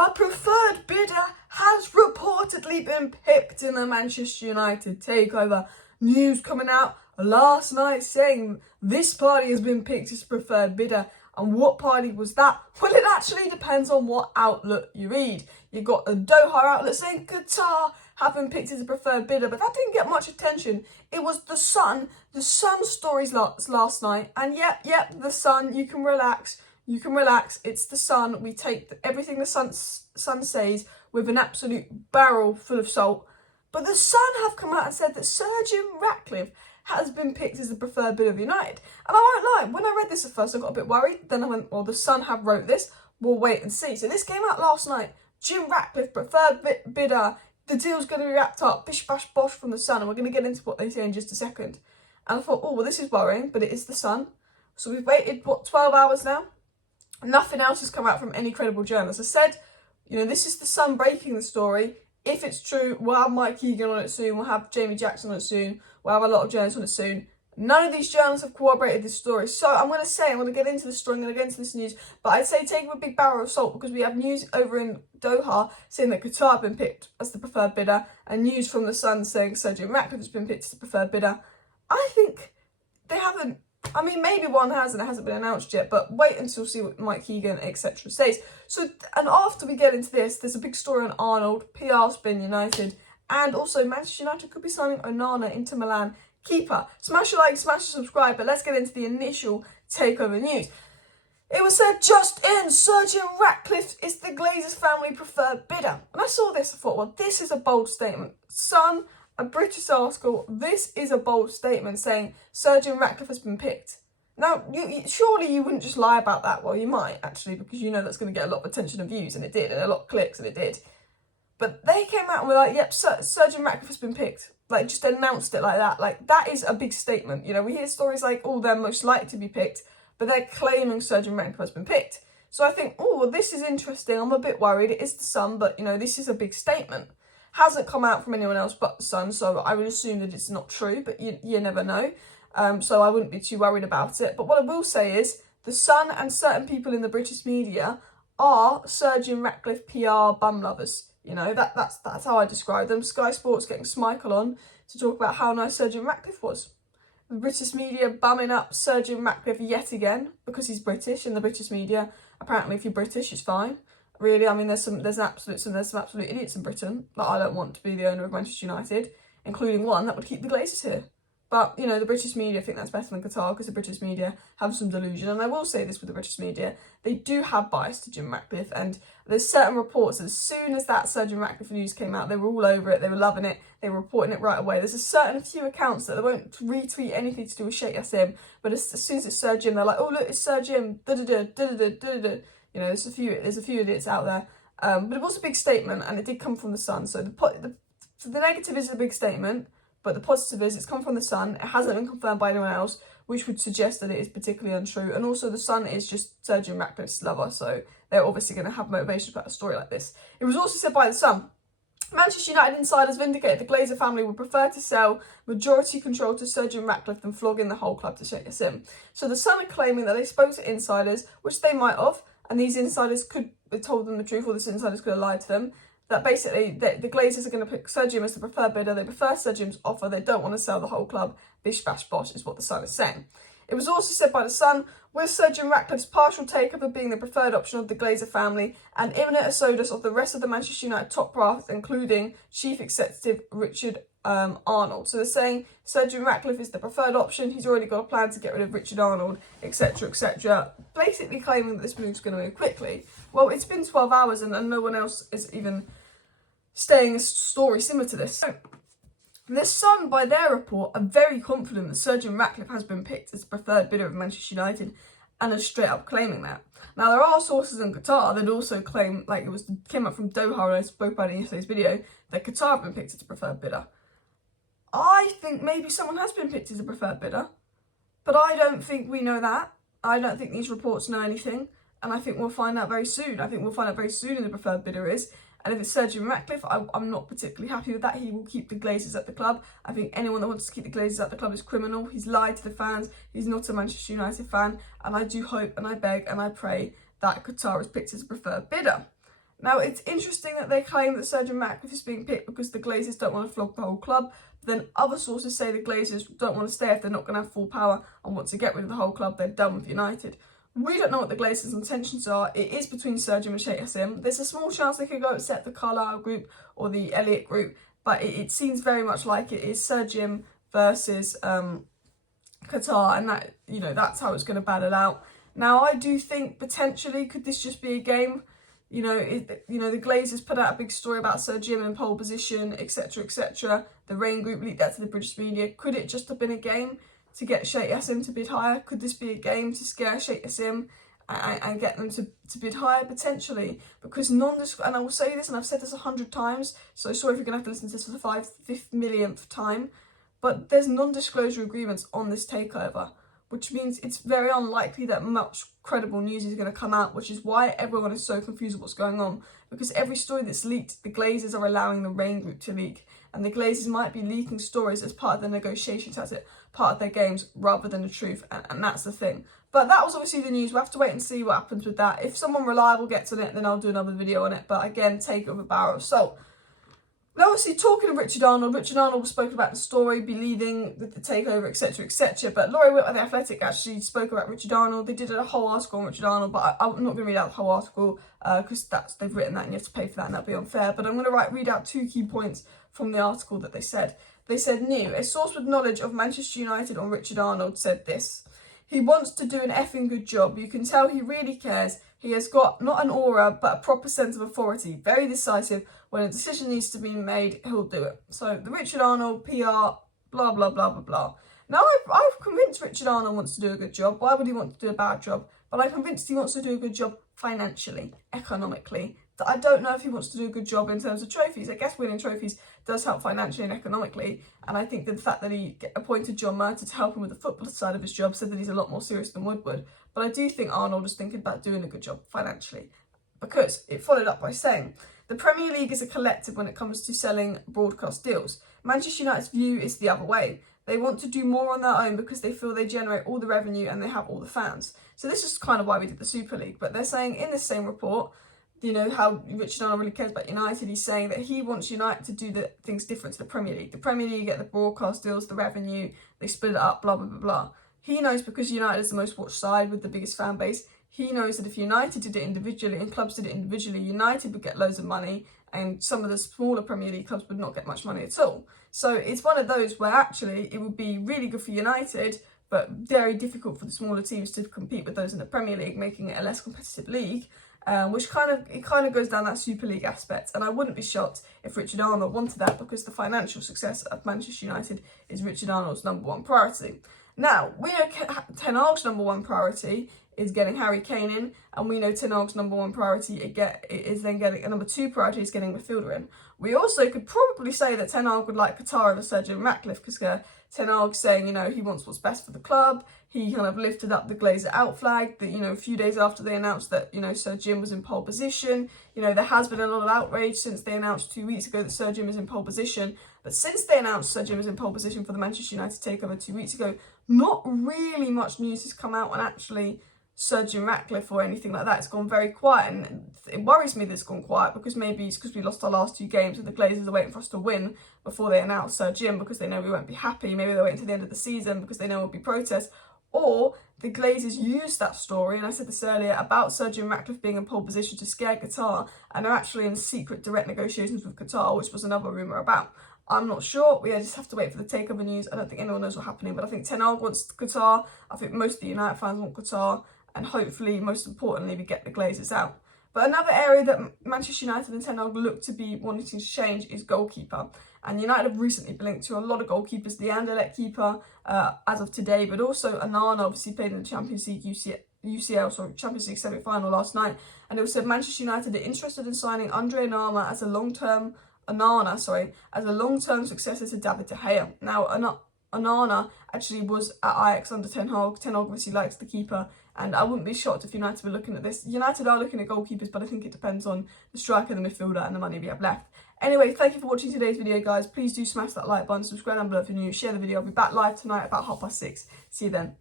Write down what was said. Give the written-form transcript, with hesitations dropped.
A preferred bidder has reportedly been picked in the Manchester United takeover. News coming out last night saying this party has been picked as preferred bidder. And what party was that? Well, it actually depends on what outlet you read. You've got a Doha outlet saying Qatar have been picked as a preferred bidder, but that didn't get much attention. It was The Sun stories last night. And yep, The Sun, you can relax. It's The Sun. We take everything The Sun says with an absolute barrel full of salt. But The Sun have come out and said that Sir Jim Ratcliffe has been picked as the preferred bidder of United. And I won't lie, when I read this at first, I got a bit worried. Then I went, well, The Sun have wrote this. We'll wait and see. So this came out last night. Jim Ratcliffe, preferred bidder. The deal's going to be wrapped up. Bish, bash, bosh from The Sun. And we're going to get into what they say in just a second. And I thought, oh, well, this is worrying, but it is The Sun. So we've waited, 12 hours now? Nothing else has come out from any credible journalist. I said, this is The Sun breaking the story. If it's true, we'll have Mike Keegan on it soon. We'll have Jamie Jackson on it soon. We'll have a lot of journalists on it soon. None of these journalists have corroborated this story. So I'm going to get into the story, I'm going to get into this news. But I'd say take it with a big barrel of salt because we have news over in Doha saying that Qatar have been picked as the preferred bidder and news from The Sun saying Sir Jim Ratcliffe has been picked as the preferred bidder. I think they haven't. I mean, maybe one has and it hasn't been announced yet, but wait until see what Mike Keegan, etc. says. So, and after we get into this, there's a big story on Arnold, PR spin United, and also Manchester United could be signing Onana into Milan keeper. Smash a like, smash a subscribe, but let's get into the initial takeover news. It was said just in, Sir Jim Ratcliffe is the Glazers family preferred bidder. And I saw this, I thought, well, this is a bold statement. Sun, a British article, this is a bold statement saying Sir Jim Ratcliffe has been picked. Now, surely you wouldn't just lie about that. Well, you might, actually, because you know that's going to get a lot of attention and views, and it did, and a lot of clicks, and it did. But they came out and were like, yep, Sir Jim Ratcliffe has been picked. Like, just announced it like that. Like, that is a big statement. We hear stories like, oh, they're most likely to be picked, but they're claiming Sir Jim Ratcliffe has been picked. So I think, oh, well, this is interesting. I'm a bit worried. It is The Sun, but, this is a big statement. Hasn't come out from anyone else but The Sun, so I would assume that it's not true, but you never know. So I wouldn't be too worried about it. But what I will say is, The Sun and certain people in the British media are Sir Jim Ratcliffe PR bum lovers. That's how I describe them. Sky Sports getting Schmeichel on to talk about how nice Sir Jim Ratcliffe was. The British media bumming up Sir Jim Ratcliffe yet again because he's British. In the British media, apparently, if you're British, it's fine. Really, I mean, there's some absolute idiots in Britain that I don't want to be the owner of Manchester United, including one that would keep the Glazers here. But, the British media think that's better than Qatar because the British media have some delusion. And I will say this with the British media, they do have bias to Jim Ratcliffe. And there's certain reports that as soon as that Sir Jim Ratcliffe news came out, they were all over it, they were loving it, they were reporting it right away. There's a few accounts that they won't retweet anything to do with Sheikh Yassim, but as soon as it's Sir Jim, they're like, oh, look, it's Sir Jim, da-da-da, da-da-da, da-da-da. There's a few idiots out there. But it was a big statement, and it did come from The Sun. So the negative is a big statement, but the positive is it's come from The Sun. It hasn't been confirmed by anyone else, which would suggest that it is particularly untrue. And also The Sun is just Sir Jim Ratcliffe's lover, so they're obviously going to have motivation about a story like this. It was also said by The Sun, Manchester United insiders vindicated the Glazer family would prefer to sell majority control to Sir Jim Ratcliffe than flogging the whole club to Sheikh Yassim. So The Sun are claiming that they spoke to insiders, which they might have, and these insiders could have told them the truth, or these insiders could have lied to them, that basically the Glazers are going to pick Sir Jim as the preferred bidder. They prefer Sir Jim's offer. They don't want to sell the whole club. Bish, bash, bosh is what The Sun is saying. It was also said by The Sun, with Sir Jim Ratcliffe's partial takeover being the preferred option of the Glazer family and imminent exodus of the rest of the Manchester United top brass, including Chief Executive Richard Arnold. So they're saying Sir Jim Ratcliffe is the preferred option. He's already got a plan to get rid of Richard Arnold, etc., etc. Basically claiming that this move's going to move quickly. Well, it's been 12 hours and no one else is even staying a story similar to this. So, The Sun, by their report, are very confident that Sir Jim Ratcliffe has been picked as the preferred bidder of Manchester United and are straight up claiming that. Now, there are sources in Qatar that also claim, like came up from Doha, and I spoke about it in yesterday's video, that Qatar have been picked as the preferred bidder. I think maybe someone has been picked as a preferred bidder, but I don't think we know that. I don't think these reports know anything, and I think we'll find out very soon. I think we'll find out very soon who the preferred bidder is. And if it's Sir Jim Ratcliffe, I'm not particularly happy with that. He will keep the Glazers at the club. I think anyone that wants to keep the Glazers at the club is criminal. He's lied to the fans. He's not a Manchester United fan. And I do hope and I beg and I pray that Qatar is picked as a preferred bidder. Now, it's interesting that they claim that Sir Jim Ratcliffe is being picked because the Glazers don't want to flog the whole club. But then other sources say the Glazers don't want to stay if they're not going to have full power and want to get rid of the whole club. They're done with United. We don't know what the Glazers' intentions are. It is between Sir Jim and Sheikh Hassim. There's a small chance they could go upset the Carlisle group or the Elliott group, but it seems very much like it is Sir Jim versus Qatar, and that, you know, that's how it's going to battle out. Now, I do think potentially could this just be a game? You know, the Glazers put out a big story about Sir Jim in pole position, etc., etc. The Rain Group leaked that to the British media. Could it just have been a game to get Sheikh Hassim to bid higher? Could this be a game to scare Sheikh Hassim and get them to bid higher? Potentially. Because and I will say this, and I've said this 100 times, so sorry if you're going to have to listen to this for the 5th millionth time, but there's non-disclosure agreements on this takeover, which means it's very unlikely that much credible news is going to come out, which is why everyone is so confused with what's going on. Because every story that's leaked, the Glazers are allowing the Rain Group to leak. And the Glazers might be leaking stories as part of the negotiation tactic, part of their games, rather than the truth. And that's the thing. But that was obviously the news. We'll have to wait and see what happens with that. If someone reliable gets on it, then I'll do another video on it. But again, take it with a barrel of salt. Now, obviously, talking of Richard Arnold spoke about the story, be leading with the takeover, etc., etc. But Laurie Whitt of The Athletic actually spoke about Richard Arnold. They did a whole article on Richard Arnold, but I'm not going to read out the whole article because they've written that and you have to pay for that, and that'd be unfair. But I'm going to read out 2 key points from the article that they said. They said, new, a source with knowledge of Manchester United on Richard Arnold said this. He wants to do an effing good job. You can tell he really cares. He has got not an aura, but a proper sense of authority. Very decisive. When a decision needs to be made, he'll do it. So the Richard Arnold PR, blah, blah, blah, blah, blah. Now, I've convinced Richard Arnold wants to do a good job. Why would he want to do a bad job? But I'm convinced he wants to do a good job financially, economically. I don't know if he wants to do a good job in terms of trophies. I guess winning trophies does help financially and economically. And I think that the fact that he appointed John Murtagh to help him with the football side of his job said that he's a lot more serious than Woodward. But I do think Arnold is thinking about doing a good job financially, because it followed up by saying, the Premier League is a collective when it comes to selling broadcast deals. Manchester United's view is the other way. They want to do more on their own because they feel they generate all the revenue and they have all the fans. So this is kind of why we did the Super League. But they're saying in this same report, you know, how Richard Arnold really cares about United. He's saying that he wants United to do the things different to the Premier League. The Premier League get the broadcast deals, the revenue, they split it up, blah, blah, blah, blah. He knows, because United is the most watched side with the biggest fan base, he knows that if United did it individually and clubs did it individually, United would get loads of money and some of the smaller Premier League clubs would not get much money at all. So it's one of those where actually it would be really good for United, but very difficult for the smaller teams to compete with those in the Premier League, making it a less competitive league. Which kind of goes down that Super League aspect. And I wouldn't be shocked if Richard Arnold wanted that, because the financial success of Manchester United is Richard Arnold's #1 priority. Now, we know Ten Hag's #1 priority is getting Harry Kane in, and we know Ten Hag's #1 priority is then getting a #2 priority is getting a midfielder in. We also could probably say that Ten Hag would like Qatar over Sir Jim Ratcliffe, because Ten Hag's saying, you know, he wants what's best for the club. He kind of lifted up the Glazer out flag that, you know, a few days after they announced that, you know, Sir Jim was in pole position. You know, there has been a lot of outrage since they announced 2 weeks ago that Sir Jim is in pole position. But since they announced Sir Jim is in pole position for the Manchester United Takeover 2 weeks ago, not really much news has come out on actually Sir Jim Ratcliffe or anything like that. It's gone very quiet, and it worries me that it's gone quiet, because maybe it's because we lost our last 2 games and the Glazers are waiting for us to win before they announce Sir Jim, because they know we won't be happy. Maybe they're waiting until the end of the season because they know there'll be protests. Or the Glazers used that story, and I said this earlier, about Sir Jim Ratcliffe being in pole position to scare Qatar, and are actually in secret direct negotiations with Qatar, which was another rumour about. I'm not sure. We just have to wait for the takeover news. I don't think anyone knows what's happening, but I think Ten Hag wants Qatar. I think most of the United fans want Qatar, and hopefully, most importantly, we get the Glazers out. But another area that Manchester United and Ten Hag look to be wanting to change is goalkeeper. And United have recently been linked to a lot of goalkeepers. The Anderlecht keeper, as of today, but also Onana obviously played in the Champions League Champions League semi-final last night. And it was said Manchester United are interested in signing Andre Onana as a long-term successor to David De Gea. Now, Onana actually was at Ajax under Ten Hag. Ten Hag obviously likes the keeper, and I wouldn't be shocked if United were looking at this. United are looking at goalkeepers, but I think it depends on the striker, the midfielder, and the money we have left. Anyway, thank you for watching today's video, guys. Please do smash that like button, subscribe down below if you're new, share the video. I'll be back live tonight about 6:30. See you then.